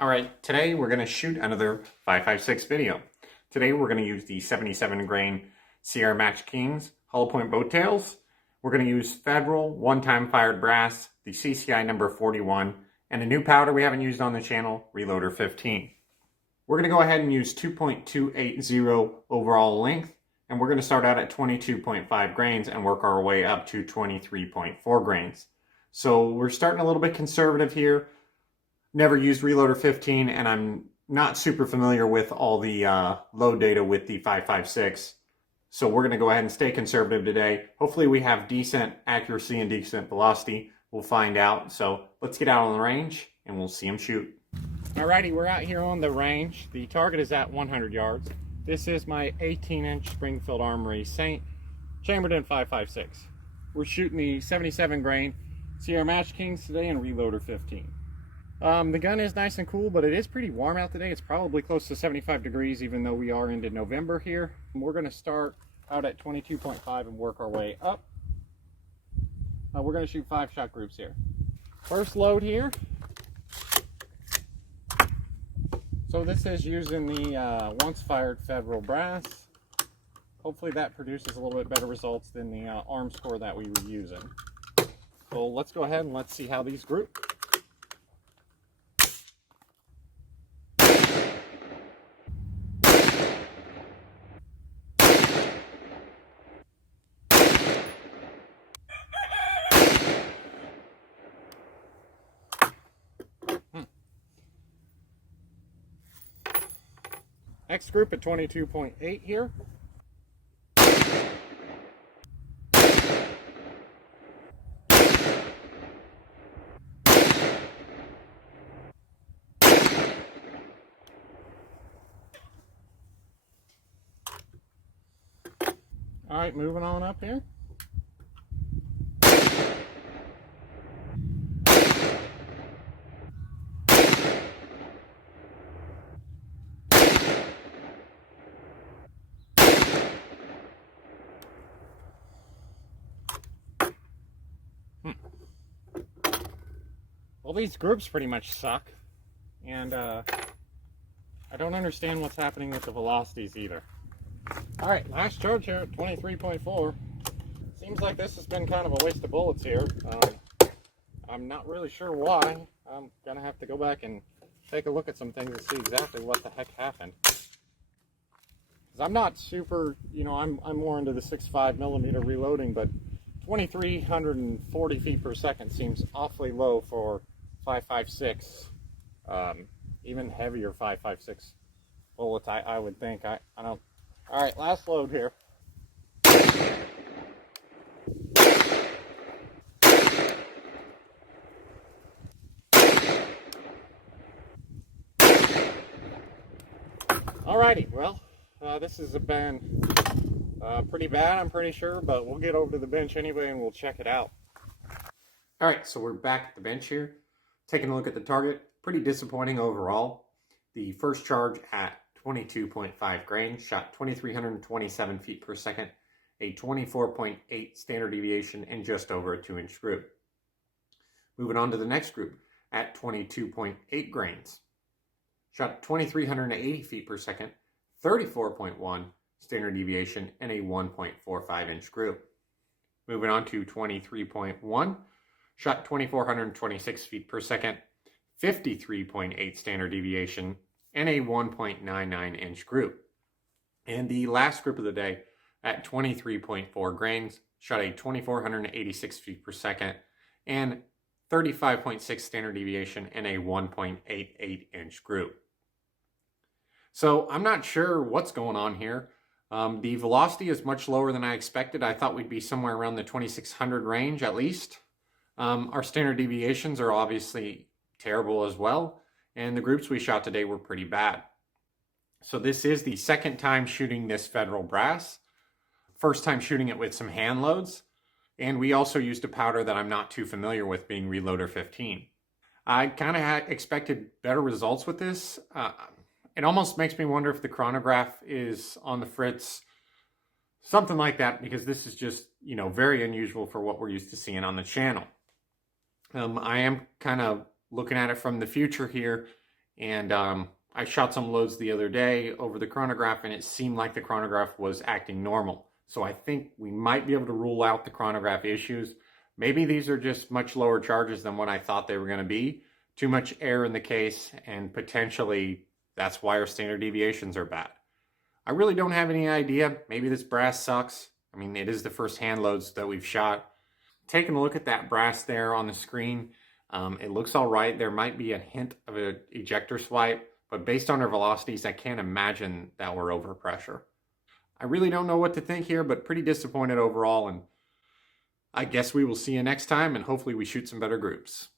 All right, today we're going to shoot another 5.56 video. Today we're going to use the 77 grain Sierra Match Kings hollow point boat tails. We're going to use Federal one-time fired brass, the CCI number 41, and a new powder we haven't used on the channel, Reloader 15. We're going to go ahead and use 2.280 overall length, and we're going to start out at 22.5 grains and work our way up to 23.4 grains. So we're starting a little bit conservative here. Never used Reloader 15, and I'm not super familiar with all the load data with the 5.56. So we're going to go ahead and stay conservative today. Hopefully we have decent accuracy and decent velocity. We'll find out. So let's get out on the range and we'll see them shoot. Alrighty, we're out here on the range. The target is at 100 yards. This is my 18-inch Springfield Armory Saint, chambered in 5.56. We're shooting the 77 grain Sierra Match Kings today in Reloader 15. The gun is nice and cool, but it is pretty warm out today. It's probably close to 75 degrees, even though we are into November here. We're going to start out at 22.5 and work our way up. We're going to shoot 5-shot groups here. First load here. So this is using the once fired Federal brass. Hopefully that produces a little bit better results than the arms core that we were using. So let's go ahead and let's see how these group. Next group at 22.8 here. All right, moving on up here. Well, these groups pretty much suck, and I don't understand what's happening with the velocities either. Alright, last charge here at 23.4. Seems like this has been kind of a waste of bullets here. I'm not really sure why. I'm going to have to go back and take a look at some things to see exactly what the heck happened. 'Cause I'm not super, I'm more into the 6.5 millimeter reloading, but 2,340 feet per second seems awfully low for 5.56, even heavier 5.56 bullets, I would think. I don't. All right, last load here. Alrighty, well, this has been pretty bad, I'm pretty sure, but we'll get over to the bench anyway and we'll check it out. Alright, so we're back at the bench here, taking a look at the target. Pretty disappointing overall. The first charge at 22.5 grains, shot 2,327 feet per second, a 24.8 standard deviation, and just over a 2-inch group. Moving on to the next group at 22.8 grains, shot 2,380 feet per second, 34.1 standard deviation, and a 1.45-inch group. Moving on to 23.1, shot 2,426 feet per second, 53.8 standard deviation, and a 1.99-inch group. And the last group of the day at 23.4 grains, shot a 2,486 feet per second, and 35.6 standard deviation, and a 1.88-inch group. So I'm not sure what's going on here. The velocity is much lower than I expected. I thought we'd be somewhere around the 2,600 range at least. Our standard deviations are obviously terrible as well, and the groups we shot today were pretty bad. So this is the second time shooting this Federal brass. First time shooting it with some hand loads, and we also used a powder that I'm not too familiar with, being Reloader 15. I kind of expected better results with this. It almost makes me wonder if the chronograph is on the fritz, something like that, because this is just, very unusual for what we're used to seeing on the channel. I am kind of looking at it from the future here, And I shot some loads the other day over the chronograph, and it seemed like the chronograph was acting normal. So I think we might be able to rule out the chronograph issues. Maybe these are just much lower charges than what I thought they were going to be. Too much air in the case, and potentially that's why our standard deviations are bad. I really don't have any idea. Maybe this brass sucks. I mean, it is the first hand loads that we've shot. Taking a look at that brass there on the screen, it looks all right. There might be a hint of an ejector swipe, but based on our velocities, I can't imagine that we're over pressure. I really don't know what to think here, but pretty disappointed overall, and I guess we will see you next time, and hopefully we shoot some better groups.